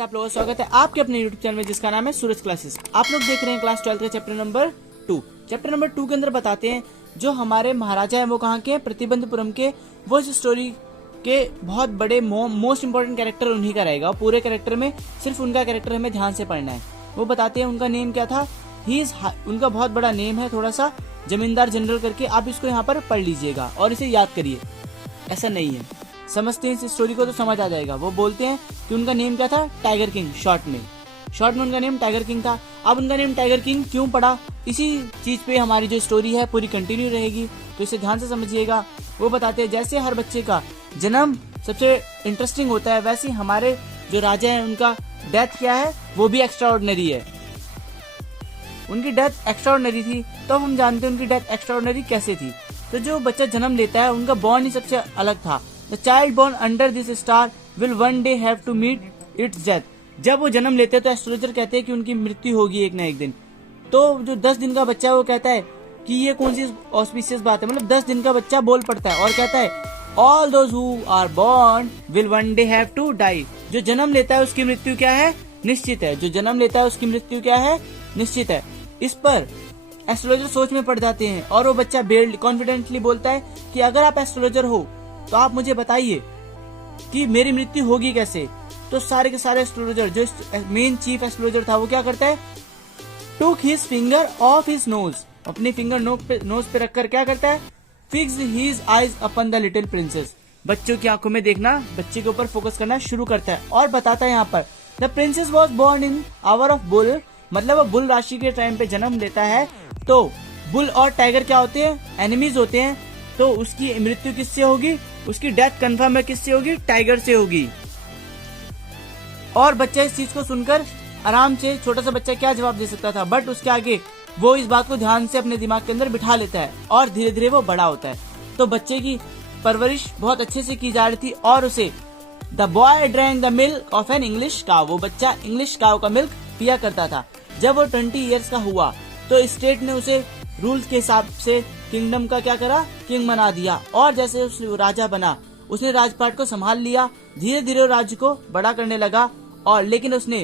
Guys, आप लोगों का स्वागत है आपके अपने YouTube चैनल में जिसका नाम है सूरज क्लासेस। आप लोग देख रहे हैं क्लास 12 का चैप्टर नंबर 2। चैप्टर नंबर 2 के अंदर बताते हैं जो हमारे महाराजा हैं वो कहाँ के हैं, प्रतिबंधपुरम के। वो इस स्टोरी के बहुत बड़े मोस्ट इंपोर्टेंट कैरेक्टर उन्हीं का रहेगा। पूरे कैरेक्टर में सिर्फ उनका कैरेक्टर हमें ध्यान से पढ़ना है। वो बताते हैं उनका नेम क्या था। उनका बहुत बड़ा नेम है, थोड़ा सा जमींदार जनरल करके। आप इसको यहाँ पर पढ़ लीजिएगा और इसे याद करिए, ऐसा नहीं है। समझते हैं इस स्टोरी को तो समझ आ जाएगा। वो बोलते हैं कि उनका नेम क्या था, टाइगर किंग। शॉर्ट में उनका नेम टाइगर किंग था। अब उनका नेम टाइगर किंग क्यों पड़ा, इसी चीज पे हमारी जो स्टोरी है पूरी कंटिन्यू रहेगी, तो इसे ध्यान से समझिएगा। वो बताते हैं जैसे हर बच्चे का जन्म सबसे इंटरेस्टिंग होता है, वैसे हमारे जो राजा है उनका डेथ क्या है वो भी एक्स्ट्राऑर्डिनरी है। उनकी डेथ एक्स्ट्राऑर्डिनरी थी, तो हम जानते हैं उनकी डेथ एक्स्ट्राऑर्डिनरी कैसे थी। तो जो बच्चा जन्म लेता है उनका बॉर्न ही सबसे अलग था। The child born under this star will one day have to meet its death। जब वो जन्म लेते हैं तो एस्ट्रोलॉजर कहते हैं कि उनकी मृत्यु होगी एक न एक दिन। तो जो 10 दिन का बच्चा है वो कहता है कि ये कौन सी ऑस्पिशियस बात है, मतलब 10 दिन का बच्चा बोल पड़ता है और कहता है all those who are born will one day have to die। जो जन्म लेता है उसकी मृत्यु क्या है, निश्चित है। जो जन्म लेता है उसकी मृत्यु क्या है, निश्चित है। इस पर एस्ट्रोलॉजर सोच में पड़ जाते हैं और वो बच्चा कॉन्फिडेंटली बोलता है कि अगर आप एस्ट्रोलॉजर हो तो आप मुझे बताइए कि मेरी मृत्यु होगी कैसे। तो सारे के सारे एस्ट्रोलॉजर, जो मेन चीफ एस्ट्रोलॉजर था, वो क्या करता है, took his finger of his nose. अपनी फिंगर नोज पे रखकर क्या करता है, fix his eyes upon the little princess. बच्चों की आंखों में देखना, बच्चे के ऊपर फोकस करना शुरू करता है और बताता है यहाँ पर the princess was born in hour of bull. मतलब वो बुल राशि के टाइम पे जन्म लेता है। तो बुल और टाइगर क्या होते हैं, एनिमीज होते हैं। तो उसकी मृत्यु किससे होगी, उसकी डेथ कंफर्म है किससे होगी, टाइगर से होगी। और बच्चा इस चीज को सुनकर आराम से, छोटा सा बच्चा क्या जवाब दे सकता था, बट उसके आगे वो इस बात को ध्यान से अपने दिमाग के अंदर बिठा लेता है और धीरे धीरे वो बड़ा होता है। तो बच्चे की परवरिश बहुत अच्छे से की जा रही थी और उसे the boy drank the milk of an English cow. वो बच्चा इंग्लिश काउ का मिल्क पिया करता था। जब वो 20 ईयर्स का हुआ तो स्टेट ने उसे रूल्स के हिसाब से किंगडम का क्या करा, किंग बना दिया। और जैसे उस राजा बना, उसने राजपाट को संभाल लिया। धीरे धीरे राज्य को बड़ा करने लगा। और लेकिन उसने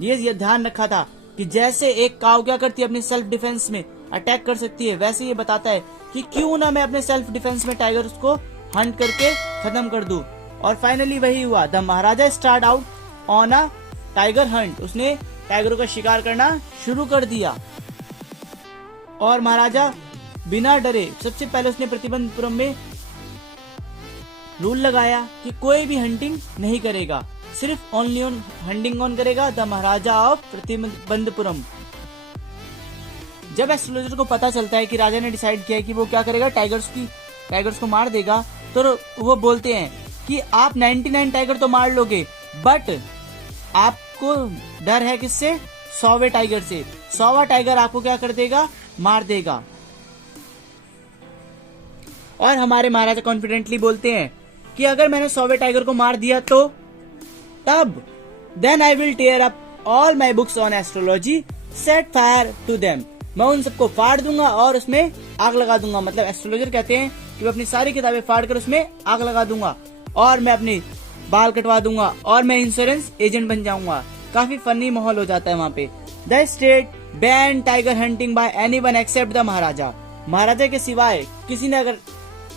ये ध्यान रखा था कि जैसे एक काऊ क्या करती है, अपनी सेल्फ डिफेंस में अटैक कर सकती है, वैसे ये बताता है कि क्यों ना मैं अपने सेल्फ डिफेंस में टाइगर उसको हंट करके खत्म कर दूं। और फाइनली वही हुआ। The Maharaja start out on a tiger Hunt. उसने टाइगरों का शिकार करना शुरू कर दिया और महाराजा बिना डरे सबसे पहले उसने प्रतिबंधपुरम में रूल लगाया कि कोई भी हंटिंग नहीं करेगा, सिर्फ ओनली ऑन हंटिंग ऑन करेगा द महाराजा ऑफ प्रतिबंधपुरम। जब एस्ट्रोलॉजर को पता चलता है कि राजा ने डिसाइड किया है कि वो क्या करेगा, टाइगर्स को मार देगा, तो वो बोलते हैं कि आप 99 टाइगर तो मार लोगे, बट आपको डर है किससे, 100वें टाइगर से। 100वां टाइगर आपको क्या कर देगा, मार देगा। और हमारे महाराजा कॉन्फिडेंटली बोलते हैं कि अगर मैंने 100वें टाइगर को मार दिया तो तब then I will tear up all my books on astrology, set fire to them. मैं उन सबको फाड़ दूंगा और उसमें आग लगा दूंगा। मतलब एस्ट्रोलॉजर कहते हैं कि मैं अपनी सारी किताबें फाड़ कर उसमें आग लगा दूंगा और मैं अपनी बाल कटवा दूंगा और मैं इंश्योरेंस एजेंट बन जाऊंगा। काफी फनी माहौल हो जाता है वहाँ पे। The state ban tiger hunting by anyone except the maharaja. Maharaja के सिवाय किसी ने अगर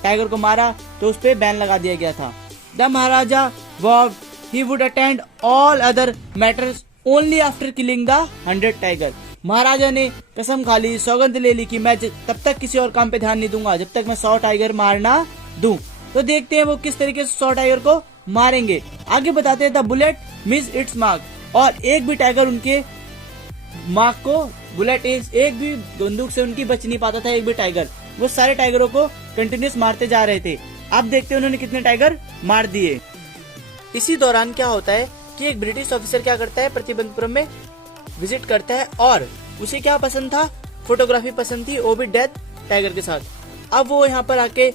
टाइगर को मारा तो उस पे बैन लगा दिया गया था। The maharaja vow he would attend all other matters only after killing the 100 tiger. Maharaja ने कसम खा ली, सौगंध ले ली कि मैं तब तक किसी और काम पे ध्यान नहीं दूंगा जब तक मैं 100 टाइगर मारना दूं। तो देखते हैं वो किस तरीके से 100 टाइगर को मारेंगे। आगे बताते हैं the bullet miss it's mark. और एक भी टाइगर उनके मार्क को, बुलेट एक भी बंदूक से उनकी बच नहीं पाता था, एक भी टाइगर। वो सारे टाइगरों को कंटिन्यूस मारते जा रहे थे। अब देखते हैं उन्होंने कितने टाइगर मार दिए। इसी दौरान क्या होता है कि एक ब्रिटिश ऑफिसर क्या करता है, प्रतिबंधपुरम में विजिट करता है और उसे क्या पसंद था, फोटोग्राफी पसंद थी, वो भी डेथ टाइगर के साथ। अब वो यहाँ पर आके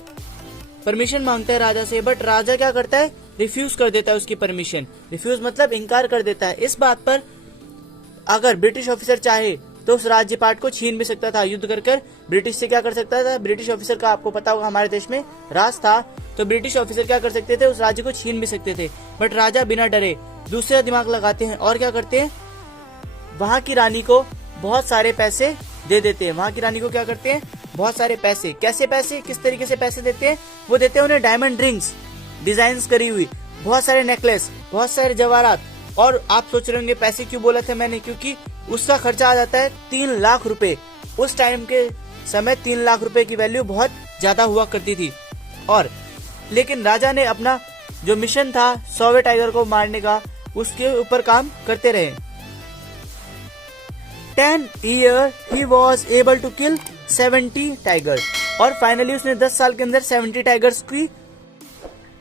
परमिशन मांगता है राजा से, बट राजा क्या करता है, रिफ्यूज कर देता है उसकी परमिशन। रिफ्यूज मतलब इनकार कर देता है। इस बात पर अगर ब्रिटिश ऑफिसर चाहे तो उस राज्य पार्ट को छीन भी सकता था, युद्ध कर ब्रिटिश से क्या कर सकता था। ब्रिटिश ऑफिसर का आपको पता होगा हमारे देश में राज था, तो ब्रिटिश ऑफिसर क्या कर सकते थे, उस राज्य को छीन भी सकते थे। बट राजा बिना डरे दूसरा दिमाग लगाते हैं और क्या करते हैं, वहां की रानी को बहुत सारे पैसे दे देते हैं। वहां की रानी को क्या करते हैं, बहुत सारे पैसे। कैसे पैसे, किस तरीके से पैसे देते हैं, वो देते हैं उन्हें डायमंड रिंग्स, डिजाइन करी हुई, बहुत सारे नेकलेस, बहुत सारे जवाहरात। और आप सोच रहे होंगे पैसे क्यों बोला था मैंने, क्योंकि उसका खर्चा आ जाता है 3 लाख रुपए। उस टाइम के समय 3 लाख रुपए की वैल्यू बहुत ज्यादा हुआ करती थी। और लेकिन राजा ने अपना जो मिशन था 100वें टाइगर को मारने का, उसके ऊपर काम करते रहे। 10 years he was able to kill 70 tiger. और फाइनली उसने 10 साल के अंदर 70 टाइगर्स की।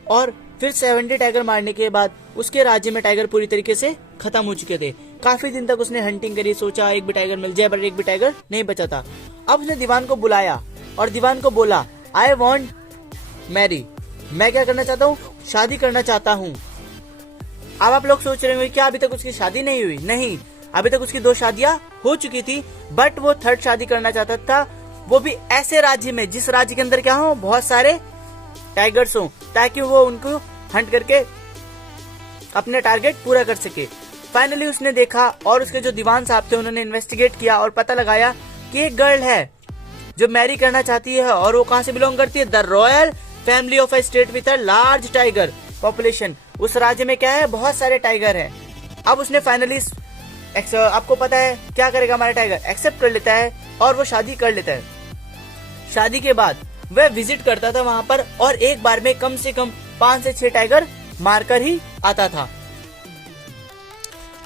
और फिर 70 टाइगर मारने के बाद उसके राज्य में टाइगर पूरी तरीके से खत्म हो चुके थे। काफी दिन तक उसने हंटिंग करी, सोचा एक भी टाइगर मिल जाए, पर एक भी टाइगर नहीं बचा था। अब उसने दीवान को बुलाया और दीवान को बोला, आई वॉन्ट मैरी, मैं क्या करना चाहता हूँ, शादी करना चाहता हूँ। अब आप लोग सोच रहे होंगे क्या अभी तक उसकी शादी नहीं हुई? नहीं, अभी तक उसकी 2 शादियां हो चुकी थी, बट वो 3rd शादी करना चाहता था, वो भी ऐसे राज्य में जिस राज्य के अंदर क्या हो, बहुत सारे टाइगर्स हो, ताकि वो उनको हंट करके अपने टारगेट पूरा कर सके। फाइनली उसने देखा और उसके जो दीवान साहब थे उन्होंने इन्वेस्टिगेट किया और पता लगाया कि एक गर्ल है जो मैरी करना चाहती है और वो कहां से बिलोंग करती है, the royal family of a state with a large tiger population. उस राज्य में क्या है, बहुत सारे टाइगर हैं। अब उसने फाइनली, आपको पता है क्या करेगा हमारा टाइगर, एक्सेप्ट कर लेता है और वो शादी कर लेता है। शादी के बाद वह विजिट करता था वहां पर और एक बार में कम से कम 5 से 6 टाइगर मारकर ही आता था।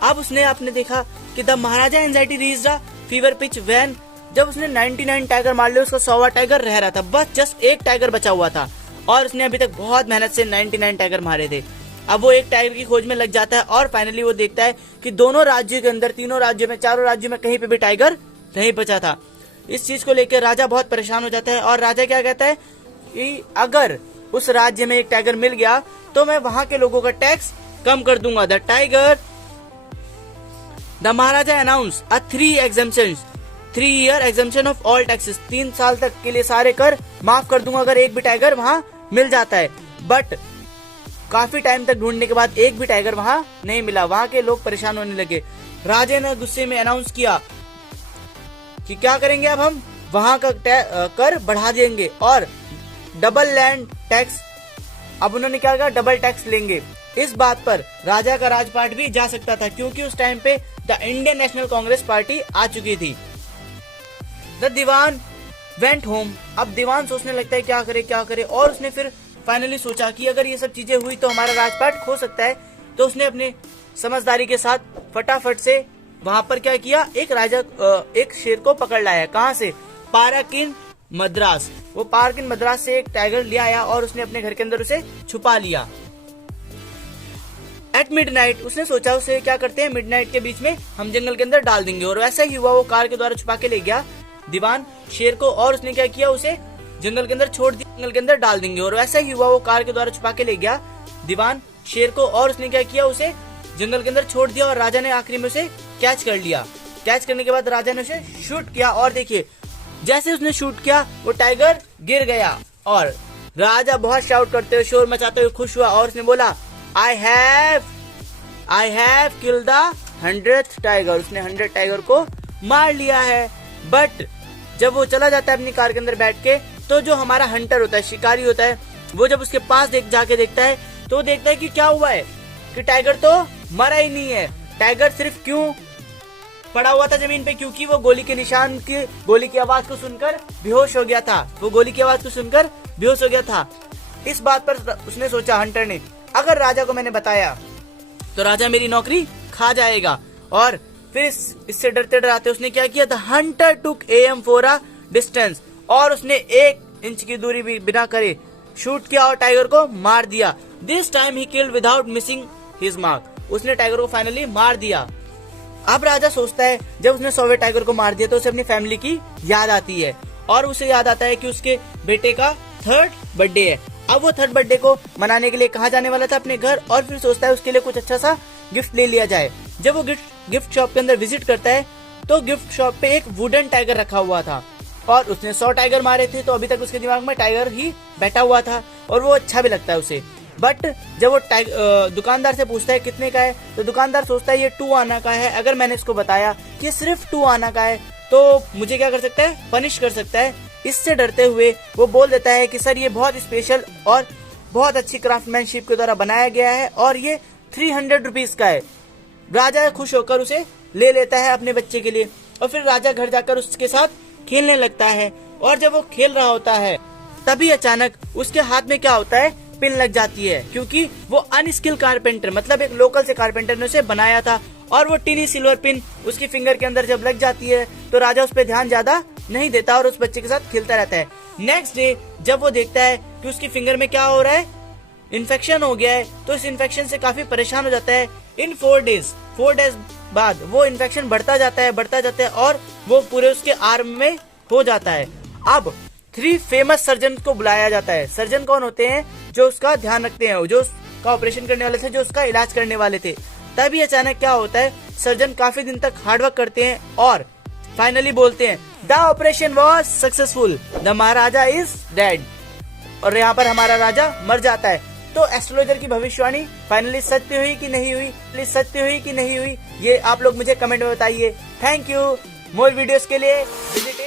अब उसने आपने देखा कि the Maharaja anxiety reached a fever pitch when, जब उसने 99 टाइगर मार लिए, उसका 100वां टाइगर रह रहा था, बस जस्ट एक टाइगर बचा हुआ था और उसने अभी तक बहुत मेहनत से 99 टाइगर मारे थे। अब वो एक टाइगर की खोज में लग जाता है और फाइनली वो देखता है कि दोनों राज्यों के अंदर, तीनों राज्यों में, चारों राज्यों में कहीं पे भी टाइगर नहीं बचा था। इस चीज को लेकर राजा बहुत परेशान हो जाता है और राजा क्या कहता है कि अगर उस राज्य में एक टाइगर मिल गया तो मैं वहां के लोगों का टैक्स कम कर दूंगा। The Maharaja announce a 3-year exemption of all taxes. 3 साल तक के लिए सारे कर माफ कर दूंगा अगर एक भी टाइगर वहां मिल जाता है। बट काफी टाइम तक ढूंढने के बाद एक भी टाइगर वहां नहीं मिला। वहां के लोग परेशान होने लगे। राजा ने गुस्से में अनाउंस किया कि क्या करेंगे, अब हम वहां का कर बढ़ा देंगे और डबल लैंड टैक्स, अब उन्होंने क्या कहा, डबल टैक्स लेंगे। इस बात पर राजा का राजपाट भी जा सकता था क्योंकि उस टाइम पे the Indian National Congress party आ चुकी थी। The dewan went home. अब दीवान सोचने लगता है क्या करे और उसने फिर फाइनली सोचा कि अगर ये सब चीजें हुई तो हमारा राजपाट खो सकता है। तो उसने अपने समझदारी के साथ फटाफट से वहां पर क्या किया, एक शेर को पकड़ लाया। कहां से, पाराकिन मद्रास। वो पाराकिन मद्रास से एक टाइगर ले आया और उसने अपने घर के अंदर उसे छुपा लिया। एट मिडनाइट उसने सोचा उसे क्या करते हैं, मिडनाइट के बीच में हम जंगल के अंदर डाल देंगे। और वैसा ही हुआ, वो कार के द्वारा छुपा के ले गया दीवान शेर को और उसने क्या किया, उसे जंगल के अंदर छोड़ दिया, जंगल के अंदर डाल देंगे। और वैसा ही हुआ, वो कार के द्वारा छुपा के ले गया दीवान शेर को और उसने क्या किया, उसे जंगल के अंदर छोड़ दिया। और राजा ने आखिरी में उसे कैच कर लिया। कैच करने के बाद राजा ने उसे शूट किया और देखिए जैसे उसने शूट किया वो टाइगर गिर गया और राजा बहुत शाउट करते हुए, शोर मचाते हुए खुश हुआ और उसने बोला, I have killed the 100th tiger. उसने 100 टाइगर को मार लिया है। बट जब वो चला जाता है अपनी कार के अंदर बैठ के, तो जो हमारा हंटर होता है, शिकारी होता है, वो जब उसके पास जाके देखता है तो देखता है कि क्या हुआ है, कि टाइगर तो मरा ही नहीं है। टाइगर सिर्फ क्यों पड़ा हुआ था जमीन पे, क्योंकि वो गोली के निशान की, गोली की आवाज को सुनकर बेहोश हो गया था। वो गोली की आवाज को सुनकर बेहोश हो गया था। इस बात पर उसने सोचा, हंटर ने, अगर राजा को मैंने बताया तो राजा मेरी नौकरी खा जाएगा। और फिर इससे डरते डराते उसने क्या किया, the hunter took aim for a distance. और उसने 1 इंच की दूरी भी बिना करे शूट किया और टाइगर को मार दिया। This time he killed without missing his mark. उसने टाइगर को फाइनली मार दिया। अब राजा सोचता है, जब उसने 100वें टाइगर को मार दिया तो उसे अपनी फैमिली की याद आती है और उसे याद आता है कि उसके बेटे का 3rd बर्थडे है। अब वो 3rd बर्थडे को मनाने के लिए कहाँ जाने वाला था, अपने घर। और फिर सोचता है उसके लिए कुछ अच्छा सा गिफ्ट ले लिया जाए। जब वो गिफ्ट शॉप के अंदर विजिट करता है तो गिफ्ट शॉप पे एक वुडन टाइगर रखा हुआ था और उसने 100 टाइगर मारे थे, तो अभी तक उसके दिमाग में टाइगर ही बैठा हुआ था और वो अच्छा भी लगता है उसे। बट जब वो दुकानदार से पूछता है कितने का है, तो दुकानदार सोचता है ये 2 आना का है। अगर मैंने इसको बताया कि ये सिर्फ 2 आना का है तो मुझे क्या कर सकता है, पनिश कर सकता है। इससे डरते हुए वो बोल देता है कि सर ये बहुत स्पेशल और बहुत अच्छी क्राफ्टमैनशिप के द्वारा बनाया गया है और ये 300 रुपीज का है। राजा खुश होकर उसे ले लेता है अपने बच्चे के लिए और फिर राजा घर जाकर उसके साथ खेलने लगता है। और जब वो खेल रहा होता है तभी अचानक उसके हाथ में क्या होता है, पिन लग जाती है, क्योंकि वो अनस्किल कारपेंटर मतलब एक लोकल से कारपेंटर ने उसे बनाया था। और वो टीनी सिल्वर पिन उसकी फिंगर के अंदर जब लग जाती है तो राजा उस पर ध्यान ज्यादा नहीं देता और उस बच्चे के साथ खेलता रहता है। नेक्स्ट डे जब वो देखता है कि उसकी फिंगर में क्या हो रहा है, इन्फेक्शन हो गया है, तो इस इन्फेक्शन से काफी परेशान हो जाता है। इन 4 डेज बाद वो इन्फेक्शन बढ़ता जाता है और वो पूरे उसके आर्म में हो जाता है। अब 3 फेमस सर्जन को बुलाया जाता है। सर्जन कौन होते हैं, जो उसका ध्यान रखते हैं, जो उसका ऑपरेशन करने वाले थे, जो उसका इलाज करने वाले थे। तभी अचानक क्या होता है, सर्जन काफी दिन तक हार्डवर्क करते हैं और फाइनली बोलते हैं the operation was successful, the Maharaja is dead. और यहाँ पर हमारा राजा मर जाता है। तो एस्ट्रोलॉजर की भविष्यवाणी फाइनली सत्य हुई कि नहीं हुई, ये आप लोग मुझे कमेंट में बताइए। Thank you. मोर वीडियोस के लिए विजिट